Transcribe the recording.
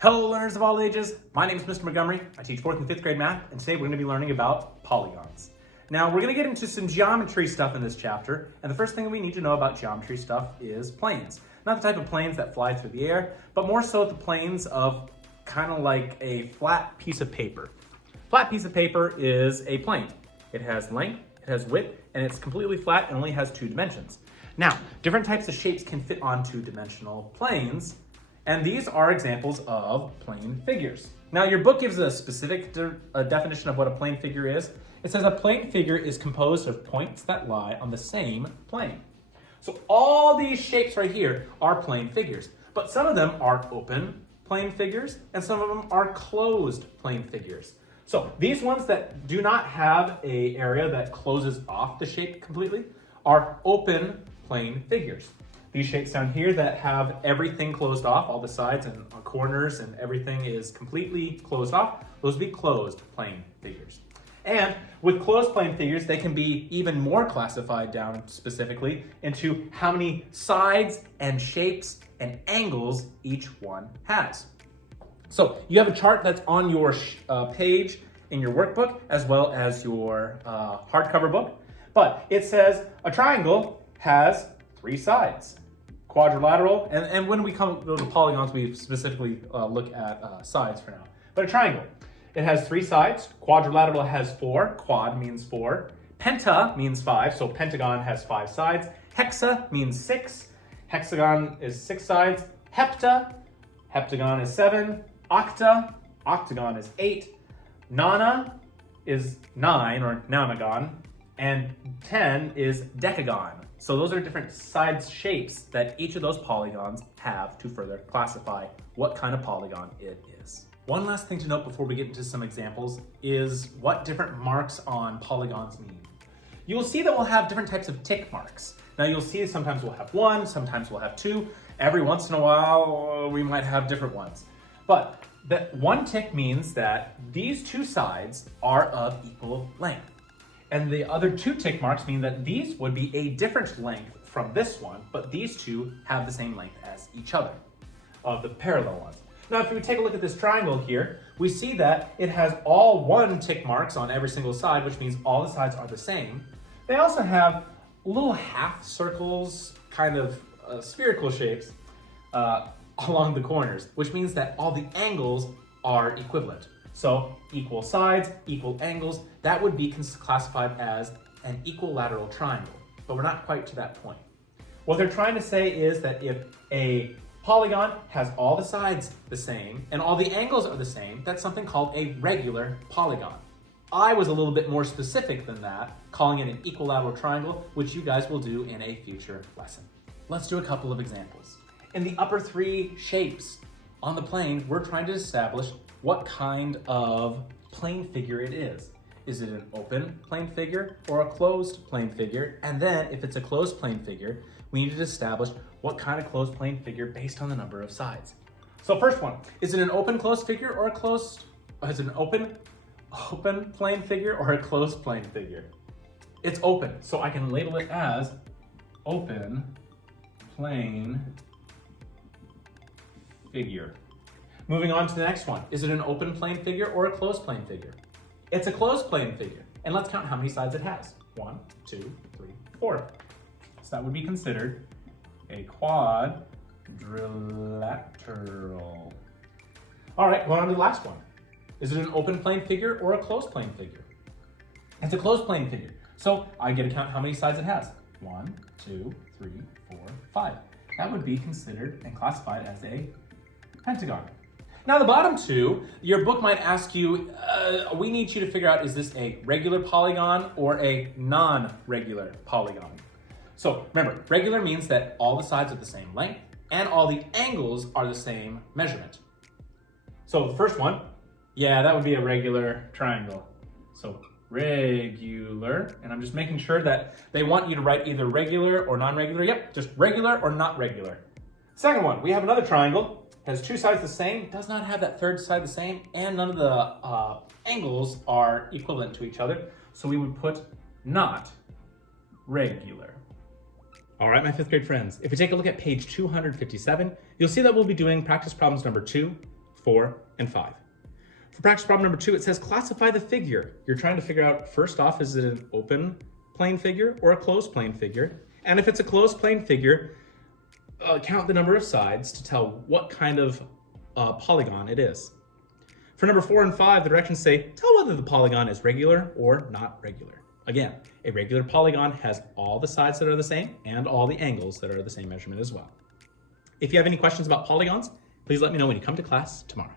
Hello learners of all ages, my name is Mr. Montgomery. I teach 4th and 5th grade math, and today we're going to be learning about polygons. Now we're going to get into some geometry stuff in this chapter, and the first thing we need to know about geometry stuff is planes. Not the type of planes that fly through the air, but more so the planes of kind of like a flat piece of paper. Flat piece of paper is a plane. It has length, it has width, and it's completely flat and only has 2 dimensions. Now, different types of shapes can fit on 2-dimensional planes, and these are examples of plane figures. Now, your book gives a specific definition of what a plane figure is. It says a plane figure is composed of points that lie on the same plane. So all these shapes right here are plane figures, but some of them are open plane figures and some of them are closed plane figures. So these ones that do not have an area that closes off the shape completely are open plane figures. These shapes down here that have everything closed off, all the sides and corners and everything is completely closed off, those would be closed plane figures. And with closed plane figures, they can be even more classified down specifically into how many sides and shapes and angles each one has. So you have a chart that's on your page in your workbook as well as your hardcover book, but it says a triangle has 3 sides. Quadrilateral, and when we come to polygons, we specifically look at sides for now. But a triangle, it has 3 sides. Quadrilateral has 4, quad means 4. Penta means 5, so pentagon has 5 sides. Hexa means 6, hexagon is 6 sides. Hepta, heptagon is 7. Octa, octagon is 8. Nona is 9, or nonagon. And 10 is decagon. So those are different side shapes that each of those polygons have to further classify what kind of polygon it is. One last thing to note before we get into some examples is what different marks on polygons mean. You will see that we'll have different types of tick marks. Now you'll see sometimes we'll have 1, sometimes we'll have 2. Every once in a while we might have different ones. But that 1 tick means that these 2 sides are of equal length. And the other 2 tick marks mean that these would be a different length from this one, but these 2 have the same length as each other, of the parallel ones. Now, if we take a look at this triangle here, we see that it has all 1 tick marks on every single side, which means all the sides are the same. They also have little half circles, kind of spherical shapes along the corners, which means that all the angles are equivalent. So equal sides, equal angles, that would be classified as an equilateral triangle, but we're not quite to that point. What they're trying to say is that if a polygon has all the sides the same and all the angles are the same, that's something called a regular polygon. I was a little bit more specific than that, calling it an equilateral triangle, which you guys will do in a future lesson. Let's do a couple of examples. In the upper 3 shapes on the plane, we're trying to establish what kind of plane figure it is. Is it an open plane figure or a closed plane figure? And then if it's a closed plane figure, we need to establish what kind of closed plane figure based on the number of sides. So first one, is it an open closed figure or a closed, is it an open plane figure or a closed plane figure? It's open, so I can label it as open plane figure. Moving on to the next one. Is it an open plane figure or a closed plane figure? It's a closed plane figure. And let's count how many sides it has. 1, 2, 3, 4. So that would be considered a quadrilateral. All right, going on to the last one. Is it an open plane figure or a closed plane figure? It's a closed plane figure. So I get to count how many sides it has. 1, 2, 3, 4, 5. That would be considered and classified as a pentagon. Now the bottom 2, your book might ask you, we need you to figure out, is this a regular polygon or a non-regular polygon? So remember, regular means that all the sides are the same length and all the angles are the same measurement. So the first one, yeah, that would be a regular triangle. So regular, and I'm just making sure that they want you to write either regular or non-regular. Yep, just regular or not regular. Second one, we have another triangle. Has 2 sides the same, does not have that 3rd side the same, and none of the angles are equivalent to each other. So we would put not regular. All right, my 5th grade friends, if we take a look at page 257, you'll see that we'll be doing practice problems number 2, 4, and 5. For practice problem number 2, it says classify the figure. You're trying to figure out, first off, is it an open plane figure or a closed plane figure? And if it's a closed plane figure, count the number of sides to tell what kind of polygon it is. For number 4 and 5, the directions say, tell whether the polygon is regular or not regular. Again, a regular polygon has all the sides that are the same and all the angles that are the same measurement as well. If you have any questions about polygons, please let me know when you come to class tomorrow.